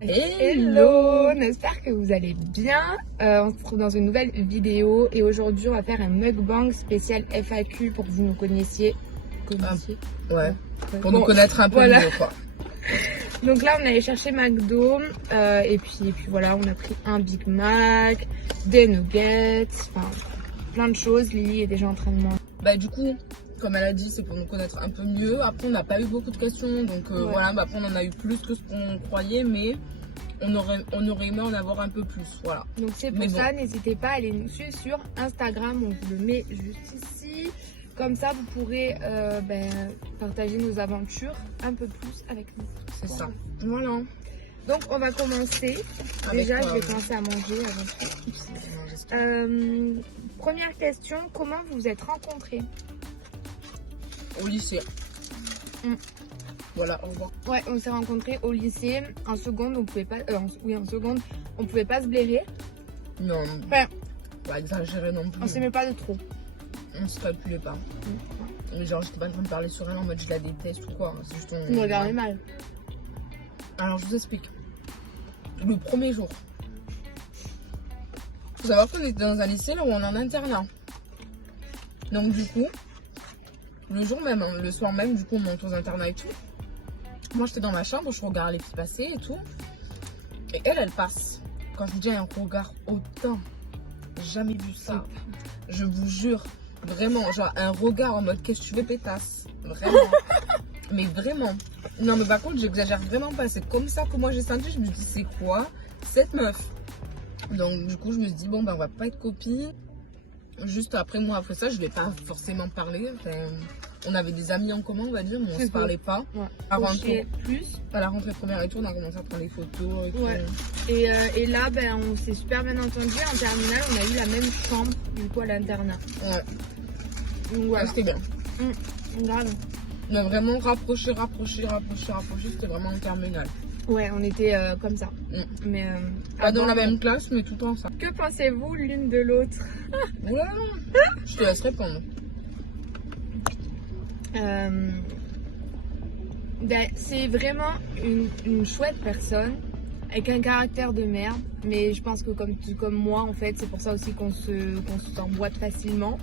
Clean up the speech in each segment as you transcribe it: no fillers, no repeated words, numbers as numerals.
Hello, j'espère que vous allez bien. On se retrouve dans une nouvelle vidéo et aujourd'hui on va faire un mukbang spécial FAQ pour que vous nous connaissiez. Ouais, pour nous connaître un peu mieux quoi. Donc là on est allé chercher McDo et puis voilà, on a pris un Big Mac, des nuggets, enfin plein de choses. Lily est déjà en train de manger. Bah du coup, comme elle a dit, c'est pour nous connaître un peu mieux. Après on n'a pas eu beaucoup de questions, donc voilà, bah, après on en a eu plus que ce qu'on croyait, mais on aurait aimé en avoir un peu plus, voilà. Donc c'est pour ça, n'hésitez pas à aller nous suivre sur Instagram, on vous le met juste ici. Comme ça, vous pourrez partager nos aventures un peu plus avec nous. C'est ça. Voilà. Donc, on va commencer. Déjà, je vais commencer à manger avant tout. Première question, comment vous vous êtes rencontrés? Au lycée. Voilà, au revoir. Ouais, on s'est rencontrés au lycée. En seconde, on pouvait pas. En seconde, on pouvait pas se blairer. Non. Enfin, pas exagérer non plus. on s'aimait pas de trop. On se calculait pas. Mais genre, j'étais pas en train de parler sur elle en mode je la déteste ou quoi. C'est juste On me regardait mal. Alors, je vous explique. Le premier jour, faut savoir qu'on était dans un lycée là où on est en internat. Donc, du coup, le jour même, hein, le soir même, du coup, on monte aux internats et tout. Moi, j'étais dans ma chambre, je regarde les filles passer et tout. Et elle passe. Quand je vous dis un regard autant, jamais vu ça. Je vous jure, vraiment, genre un regard en mode qu'est-ce que tu veux, pétasse. Vraiment. Mais vraiment. Non, mais par contre, j'exagère vraiment pas. C'est comme ça que moi j'ai senti. Je me dis, c'est quoi cette meuf? Donc, du coup, je me suis dit, bon, ben, on va pas être copines. Juste après, moi, après ça, je vais pas forcément parler. Enfin, on avait des amis en commun, on va dire, mais on se parlait pas. Ouais. À la rentrée première et tout, on a commencé à prendre des photos. Et, ouais. Et là, ben, on s'est super bien entendu. En terminale, on a eu la même chambre, du coup, à l'internat. Ouais. Donc, voilà. C'était bien. Grave. On a vraiment rapproché. C'était vraiment en terminale. Ouais, on était comme ça. Mais pas dans la même classe, mais tout ensemble. Que pensez-vous l'une de l'autre? Ouais. Je te laisse répondre. C'est vraiment une chouette personne avec un caractère de merde, mais je pense que comme moi en fait, c'est pour ça aussi qu'on s'emboîte facilement.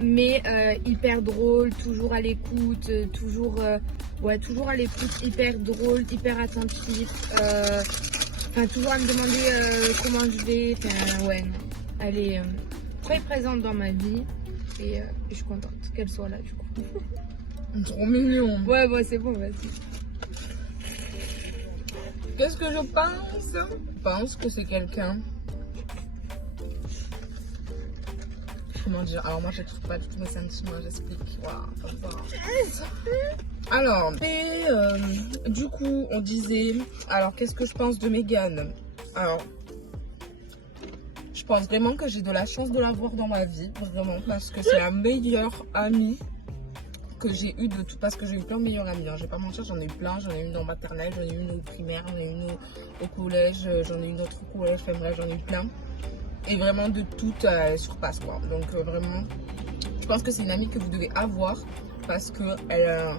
Mais hyper drôle, toujours à l'écoute, toujours à l'écoute, hyper drôle, hyper attentif, toujours à me demander comment je vais. Ouais, non. Elle est très présente dans ma vie et je suis contente qu'elle soit là du coup. Trop mignon. Ouais, c'est bon, vas-y. Qu'est-ce que je pense? Je pense que c'est quelqu'un. Comment dire? Alors, moi, je trouve pas du tout mes sentiments, j'explique. Voilà, comme ça. Alors, du coup, on disait. Alors, qu'est-ce que je pense de Megan? Alors, je pense vraiment que j'ai de la chance de l'avoir dans ma vie. Vraiment, parce que c'est la meilleure amie que j'ai eu de tout, parce que j'ai eu plein de meilleures amies, hein. Je vais pas mentir, j'en ai eu plein, j'en ai eu une en maternelle, j'en ai eu une au primaire, j'en ai eu une au collège, j'en ai eu une autre au collège, enfin bref, j'en ai eu plein. Et vraiment de toutes surpasse quoi. Donc vraiment, je pense que c'est une amie que vous devez avoir parce que elle est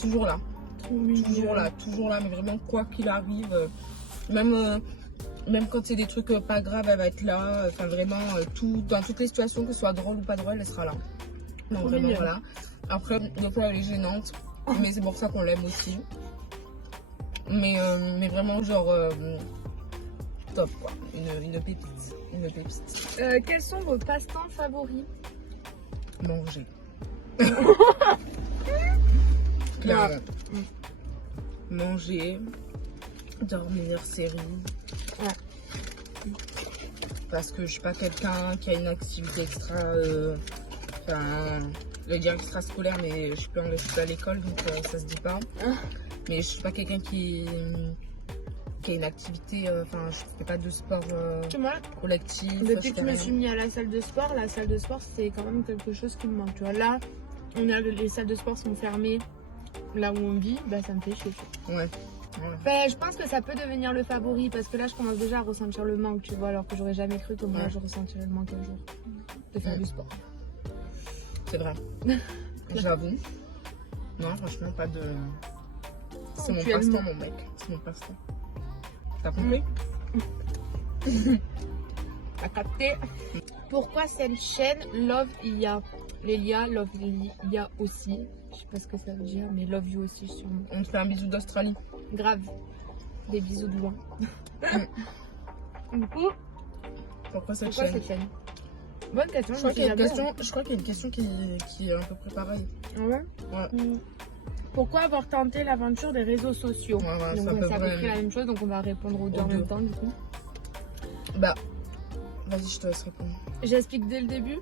toujours là. Toujours là, mais vraiment quoi qu'il arrive, même quand c'est des trucs pas graves, elle va être là. Enfin vraiment, dans toutes les situations, que ce soit drôle ou pas drôle, elle sera là. Donc vraiment voilà. Après, des fois elle est gênante, mais c'est pour ça qu'on l'aime aussi. Mais vraiment genre top quoi, une pépite. Quels sont vos passe-temps favoris? Manger. Clairement. Manger, dormir, série. Ouais. Parce que je suis pas quelqu'un qui a une activité extra. Je vais dire extrascolaire, mais je suis plus à l'école, donc ça se dit pas. Mais je suis pas quelqu'un qui a une activité, je fais pas de sport collectif. Depuis que je me suis mis à la salle de sport c'est quand même quelque chose qui me manque. Tu vois, là, les salles de sport sont fermées, là où on vit, ça me fait chier. Ouais. Je pense que ça peut devenir le favori parce que là, je commence déjà à ressentir le manque, tu vois, alors que j'aurais jamais cru que moi, je ressentirais le manque un jour de faire du sport. C'est vrai. J'avoue. Non, franchement, pas de. C'est mon passe-temps, mon mec. C'est mon passe-temps. T'as compris? T'as capté? Pourquoi cette chaîne Love Iya? Lélia, Love Iya aussi. Je sais pas ce que ça veut dire, mais Love You aussi sûrement. On te fait un bisou d'Australie. Grave. Des bisous de loin. Du coup, Pourquoi cette pourquoi chaîne? cette chaîne? Bonne question. Je crois qu'il y a une question qui est à peu près pareille. Ouais. Ouais. Pourquoi avoir tenté l'aventure des réseaux sociaux? Ouais, Donc c'est c'est à peu près près la même chose, donc on va répondre aux deux en même temps du coup. Bah, vas-y, je te laisse répondre. J'explique dès le début.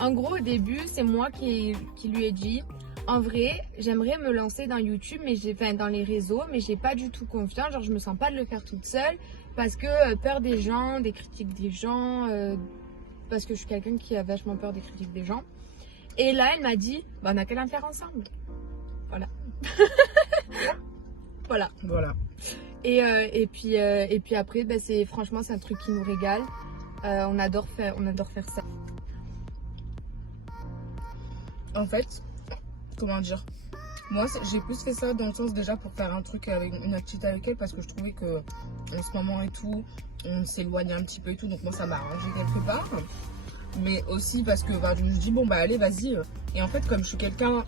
En gros, au début, c'est moi qui lui ai dit, en vrai, j'aimerais me lancer dans YouTube, mais dans les réseaux, mais j'ai pas du tout confiance. Genre, je me sens pas de le faire toute seule parce que peur des gens, des critiques des gens, parce que je suis quelqu'un qui a vachement peur des critiques des gens. Et là, elle m'a dit, bah, on a qu'à la faire ensemble. Voilà. Voilà. Voilà. Et puis après, bah, franchement, c'est un truc qui nous régale. On adore faire ça. En fait, comment dire, moi j'ai plus fait ça dans le sens déjà pour faire un truc avec une activité avec elle parce que je trouvais que en ce moment et tout, on s'éloigne un petit peu et tout, donc moi ça m'a arrangé quelque part. Mais aussi parce que bah, je me suis dit bon bah allez vas-y. Et en fait comme je suis quelqu'un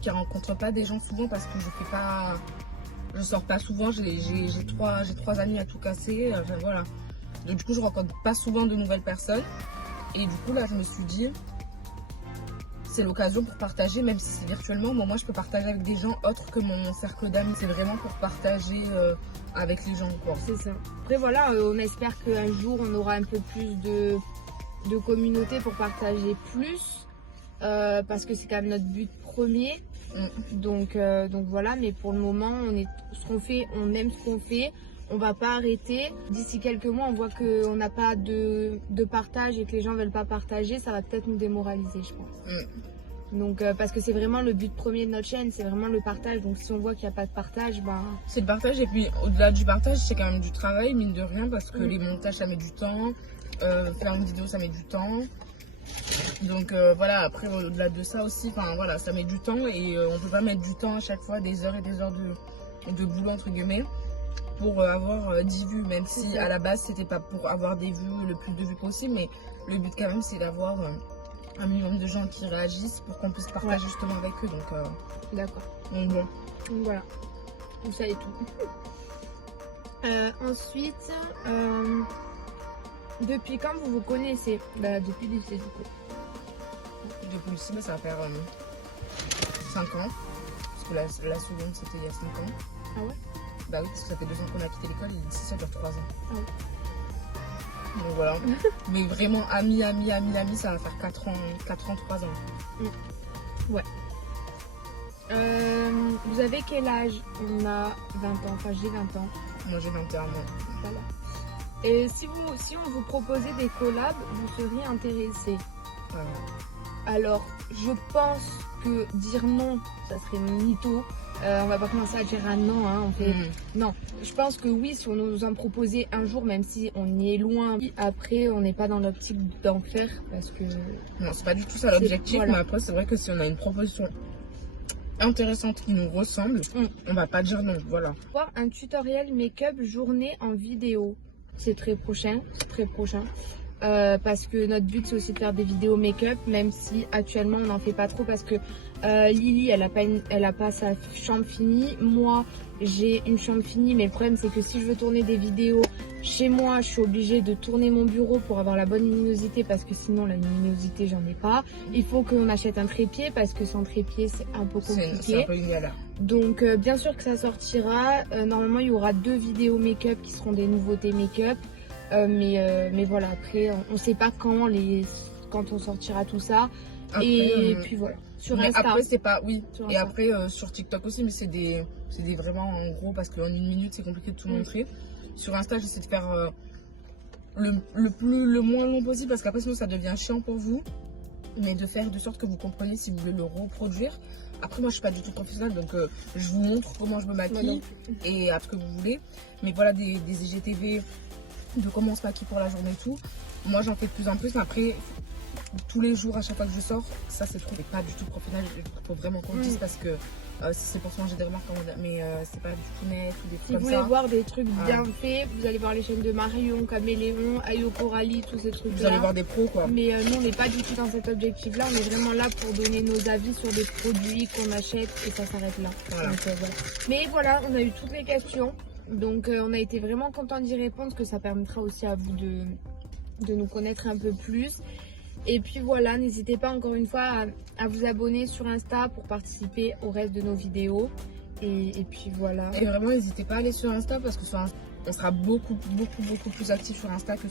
qui rencontre pas des gens souvent parce que je sors pas souvent, j'ai trois amis à tout casser, voilà. Donc du coup je rencontre pas souvent de nouvelles personnes. Et du coup là je me suis dit c'est l'occasion pour partager, même si c'est virtuellement, moi je peux partager avec des gens autres que mon cercle d'amis. C'est vraiment pour partager avec les gens quoi. C'est ça. Après voilà, on espère qu'un jour on aura un peu plus de communauté pour partager plus. Parce que c'est quand même notre but premier. Donc voilà, mais pour le moment on aime ce qu'on fait. On va pas arrêter. D'ici quelques mois, on voit qu'on n'a pas de partage et que les gens veulent pas partager, ça va peut-être nous démoraliser, je pense. Donc parce que c'est vraiment le but premier de notre chaîne, c'est vraiment le partage. Donc si on voit qu'il n'y a pas de partage, bah... C'est le partage et puis au-delà du partage, c'est quand même du travail, mine de rien, parce que les montages ça met du temps, faire une vidéo ça met du temps. Donc voilà, après au-delà de ça aussi, enfin voilà, ça met du temps et on peut pas mettre du temps à chaque fois, des heures et des heures de boulot entre guillemets pour avoir 10 vues, même si à la base c'était pas pour avoir des vues, le plus de vues possible, mais le but quand même c'est d'avoir un minimum de gens qui réagissent pour qu'on puisse partager justement avec eux, donc D'accord. donc bon. Donc voilà, vous savez tout. Ensuite, depuis quand vous connaissez? Bah depuis le lycée du coup. Depuis le lycée, ça va faire 5 ans, parce que la seconde c'était il y a 5 ans. Ah ouais? Bah oui, parce que ça fait 2 ans qu'on a quitté l'école et le lycée ça dure 3 ans. Ah ouais. Donc voilà. Mais vraiment amis, ça va faire 4 ans, 3 ans. Ouais. Vous avez quel âge? On a 20 ans, enfin j'ai 20 ans. Moi j'ai 21 ans. Voilà. Et si on vous proposait des collabs, vous seriez intéressé? Alors, je pense que dire non, ça serait mytho. On va pas commencer à dire un non, hein, non, je pense que oui, si on nous en proposait un jour, même si on y est loin, après on n'est pas dans l'optique d'en faire parce que... Non, c'est pas du tout ça l'objectif, voilà. Mais après c'est vrai que si on a une proposition intéressante qui nous ressemble, on va pas dire non, voilà. Voir un tutoriel make-up journée en vidéo, c'est très prochain, parce que notre but c'est aussi de faire des vidéos make-up, même si actuellement on n'en fait pas trop parce que Lily elle a pas sa chambre finie, moi j'ai une chambre finie, mais le problème c'est que si je veux tourner des vidéos chez moi, je suis obligée de tourner mon bureau pour avoir la bonne luminosité parce que sinon la luminosité j'en ai pas. Il faut qu'on achète un trépied parce que sans trépied c'est un peu compliqué. C'est un peu une galère. Donc bien sûr que ça sortira, normalement il y aura 2 vidéos make-up qui seront des nouveautés make-up. Mais voilà, après on sait pas quand on sortira tout ça. Après, et puis voilà, sur Insta. Après c'est pas, oui, et après sur TikTok aussi, mais c'est des vraiment en gros parce qu'en 1 minute c'est compliqué de tout montrer. Sur Insta j'essaie de faire le moins long possible parce qu'après sinon ça devient chiant pour vous, mais de faire de sorte que vous compreniez si vous voulez le reproduire. Après moi je suis pas du tout professionnelle, donc je vous montre comment je me maquille et à ce que vous voulez, mais voilà des IGTV de comment on se maquille pour la journée et tout. Moi j'en fais de plus en plus, mais après tous les jours à chaque fois que je sors, ça c'est trop, pas du tout professionnel. Il faut vraiment qu'on le dise parce que Si c'est pour se manger des remarques, mais c'est pas du tout net ou des trucs Si comme vous ça. voulez voir des trucs bien faits, vous allez voir les chaînes de Marion, Caméléon, Ayo Coralie, tous ces trucs-là. Vous allez voir des pros quoi. Mais nous, on n'est pas du tout dans cet objectif-là. On est vraiment là pour donner nos avis sur des produits qu'on achète et ça s'arrête là. Voilà. Donc, voilà. Mais voilà, on a eu toutes les questions. Donc, on a été vraiment contents d'y répondre, parce que ça permettra aussi à vous de nous connaître un peu plus. Et puis voilà, n'hésitez pas encore une fois à vous abonner sur Insta pour participer au reste de nos vidéos. Et puis voilà. Et vraiment, n'hésitez pas à aller sur Insta parce que sur Insta, on sera beaucoup plus actifs sur Insta que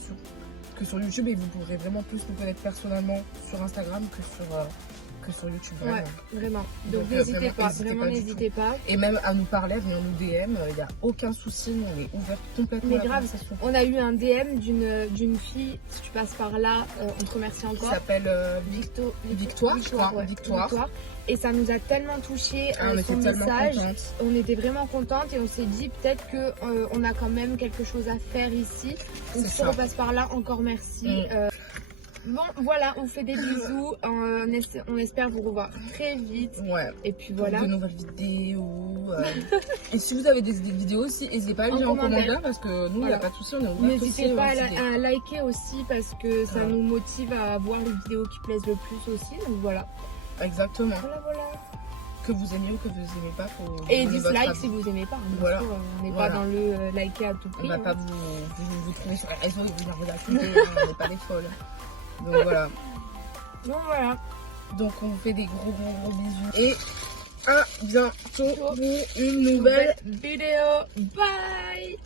sur YouTube. Et vous pourrez vraiment plus nous connaître personnellement sur Instagram que sur YouTube. Vraiment. Ouais, vraiment. Donc n'hésitez pas, vraiment n'hésitez pas. Et même à nous parler, à venir nous DM, il n'y a aucun souci, nous, on est ouvert complètement Mais à la grave, conversation. on a eu un DM d'une fille, si tu passes par là, on te remercie encore. Qui s'appelle Victoire, je crois. Ouais, Victoire. Et ça nous a tellement touché on son était tellement message. contentes. On était vraiment contentes et on s'est dit peut-être qu'on a quand même quelque chose à faire ici. Donc si on repasse par là, encore merci. Bon, voilà, on vous fait des bisous. On espère vous revoir très vite. Ouais. Et puis voilà. De nouvelles vidéos. Et si vous avez des vidéos aussi, n'hésitez pas à le dire en commentaire parce que nous, il n'y a pas de souci, on est ouvert. N'hésitez pas à liker aussi parce que ça nous motive à voir les vidéos qui plaisent le plus aussi. Donc voilà. Exactement. Voilà. Que vous aimiez ou que vous aimez pas. Et dislike si vous aimez pas. Voilà. On n'est pas dans le liker à tout prix. On va pas vous trouver sur les réseaux et vous vous accuser. On n'est pas des folles. Donc voilà. Donc on vous fait des gros bisous. Et à bientôt pour une nouvelle vidéo. Bye.